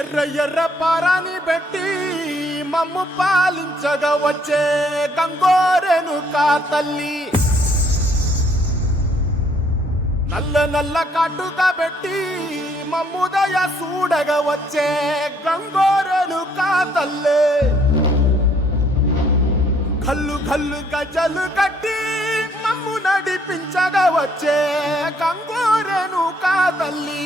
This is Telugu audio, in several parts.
ఎర్ర ఎర్ర పారాని పెట్టి మమ్ము పాలించగా వచ్చే గంగోరెను కా తల్లి, నల్ల నల్ల కాటుగా పెట్టి మమ్ముదయ చూడగా వచ్చే గంగోరెను కా తల్లి, కల్లు కల్లు గజలు కట్టి మమ్ము నడిపించగా వచ్చే గంగోరెను కా తల్లి.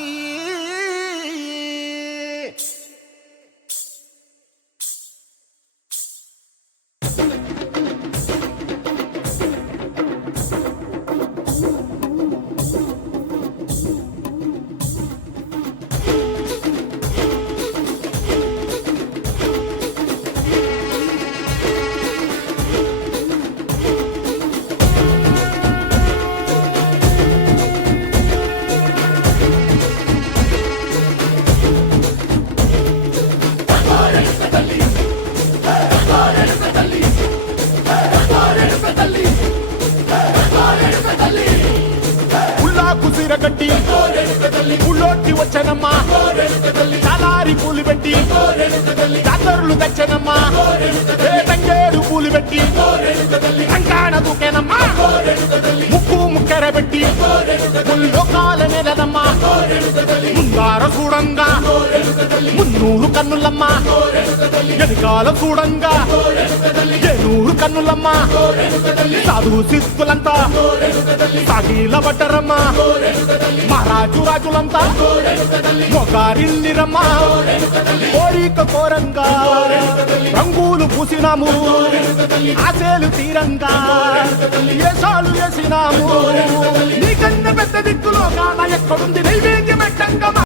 కుసిరగట్టి పుల్లోట్టి వచ్చనమ్మా, చాలారి పూలు పెట్టి జాతరులు తెచ్చనమ్మా, తంగేడు పూలు పెట్టి రంకాణ దూకేనమ్మా, ముక్కు ముక్కెర పెట్టి ముల్లోకాల నెలదమ్మా, ముందార చూడంగా మున్నూరు కన్నులమ్మా, వెనుకాల చూడంగా ఏనూరు కన్నులమ్మా, సాధు సిద్ధులంతా సాగిల పట్టరమ్మా, మహారాజు రాజులంతా మొగారిల్లిరమ్మా, కోరిక కోరంగా రంగులు పూసినాము, ఆశలు తీరంగా ఏసాలు వేసినాము, నీకన్నా పెద్ద దిక్కులో కాన ఎక్కడుంది నైవే